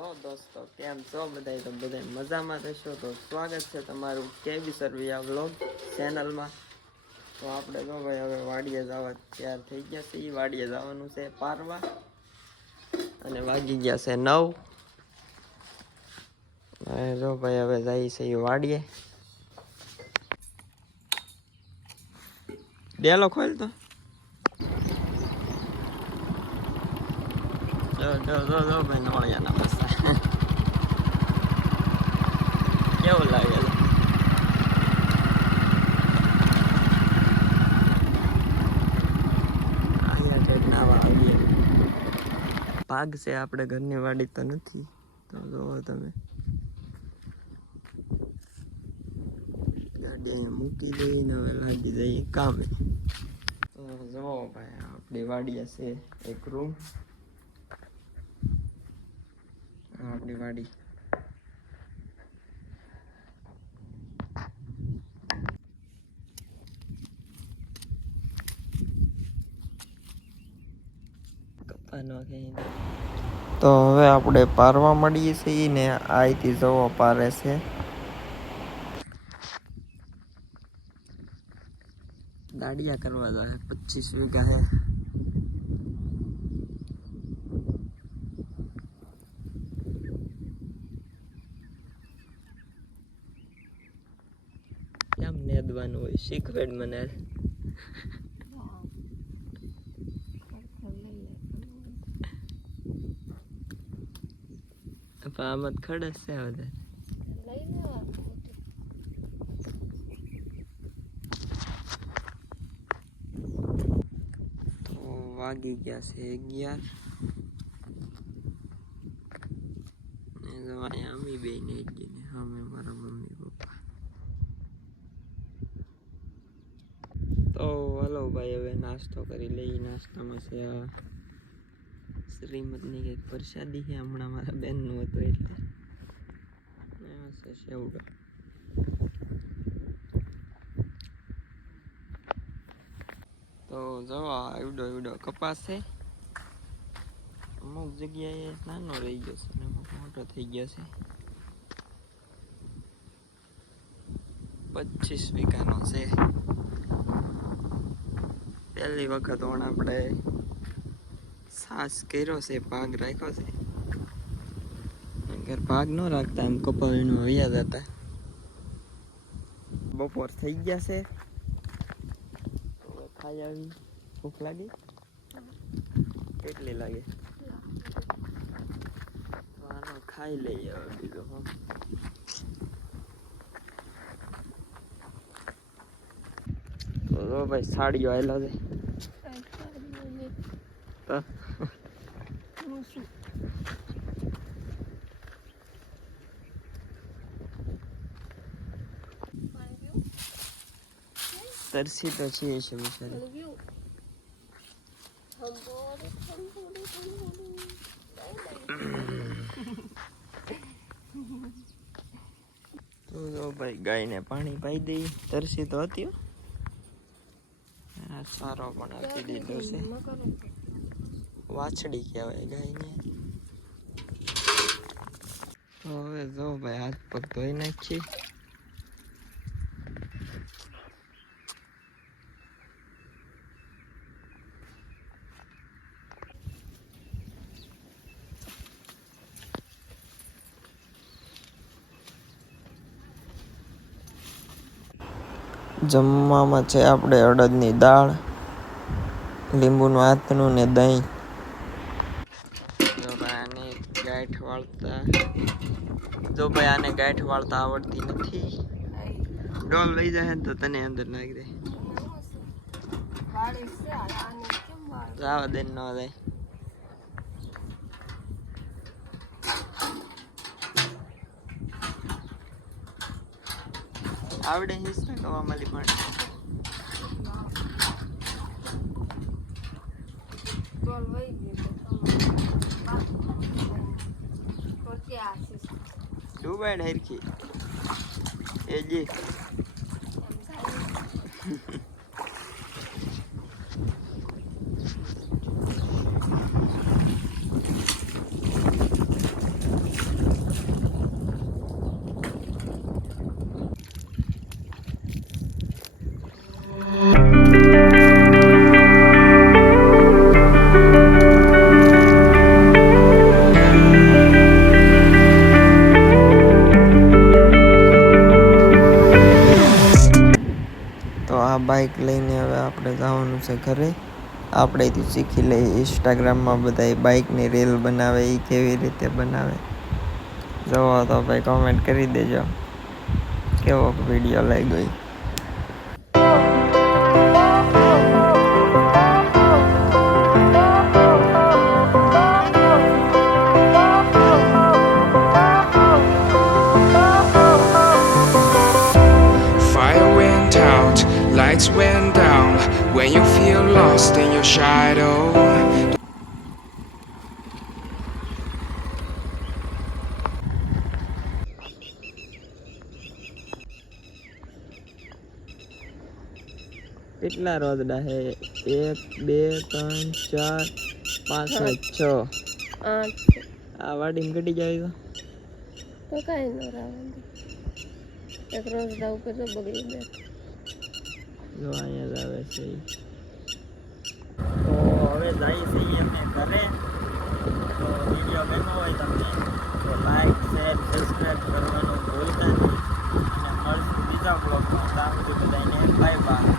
Hello દોસ્તો, કેમ છો? બધા તો બધા મજામાં રહેશો. તો સ્વાગત છે તમારું કેબી સરવિયા બ્લોગ ચેનલમાં તો આપણે જો ભાઈ, હવે વાડીએ જવા તૈયાર થઈ ગયા છે એ વાડીએ જવાનું છે પારવા. અને વાગી ગયા છે નવ. જો ભાઈ, હવે જાય છે ઈ વાડીએ. ડેલો ખોલ તો. જો જો ભાઈ, નોળિયાના પૈસા કેવું લાગે? ભાગ છે આપણે ઘરની વાડી તો નથી. તો જોવો તમે. ગાડી અહીંયા મૂકી દઈને હવે લાગી જઈએ કામે. તો જુઓ ભાઈ, આપણી વાડી છે એક રૂમ આપણી વાડી. તો હવે આપણે પારવા મળીએ છીએ ને આઈથી જવો પારે છે. દાડિયા કરવા જાય પચીસ વીઘા હે કેમ નેદવાનું હોય? શીખવેડ મને. પણ આમાં ખડસ છે વધારે તો વાગી ગયા છે અગિયાર. જો અમી બે ને ને અમે મારા મમ્મી પપ્પા. તો હલો ભાઈ, હવે નાસ્તો કરી લઈ નાસ્તામાં છે શ્રીમદની કંઈક પ્રસાદી છે, હમણાં મારા બેનનું હતું એટલે. છે સેવડો તો જો, આ એવડો એવડો કપાસ છે. અમુક જગ્યાએ નાનો રહી ગયો છે અમુક મોટો થઈ ગયો છે. પચીસ વીઘાનો છે. પહેલી વખત પણ આપણે સાસ કર્યો છે ભાગ રાખ્યો છે ભાગ ન રાખતા એમ કપાવીનું વ્યા હતા બપોર થઈ ગયા છે ખાઈ આવી ભૂખ લાગી કેટલી લાગે ખાઈ લઈએ હવે બીજો તો ભાઈ સાડીઓ આવેલો છે તો તરસી તો છીએ છે બિચારી. તો ભાઈ ગાયને પાણી પાઈ દઈ. તરસી તો હતી સારો પણ આપી દીધો છે. વાછડી કહેવાય ગાયને. તો હવે જો ભાઈ, હાથ પગ ધોઈ નાખીએ. જમવામાં છે આપણે અડદની દાળ, લીંબુનું આથનું ને દહીં. ભાઈ ગાંઠ વાળતા. જો ભાઈ આને ગાંઠ વાળતા આવડતી નથી. ડોલ લઈ જાય તો તને અંદર નાખી દે. જવા દે ન જાય આવડે હિસ્સા કવા મળી પણ? શું બેડ હરખી એ જી બાઇક લઈને હવે આપણે જવાનું છે ઘરે. આપણે આપણેથી શીખી લઈએ ઇન્સ્ટાગ્રામમાં બધા બાઇકની રીલ બનાવે એ કેવી રીતે બનાવે. જવા તો ભાઈ કોમેન્ટ કરી દેજો. કેવો વીડિયો લાગ્યો shadow. કેટલા રોદડા હે? એક બે ત્રણ ચાર પાંચ ને છ. આઠ. આ વાડી ઘટી જાય તો? તો કાંઈ ન રાવંદી એક રોજડા ઉપર તો બગડી જાય. જો અહીંયા જ આવે છે. તો હવે જાય છે ઈ અમે ઘરે. તો વીડિયો ગમ્યો હોય તમને, તો લાઈક શેર સબસ્ક્રાઈબ કરવાનું ભૂલતા નહીં. અને મળશું બીજા બ્લોગમાં ત્યાં સુધી બધાને બાય બાય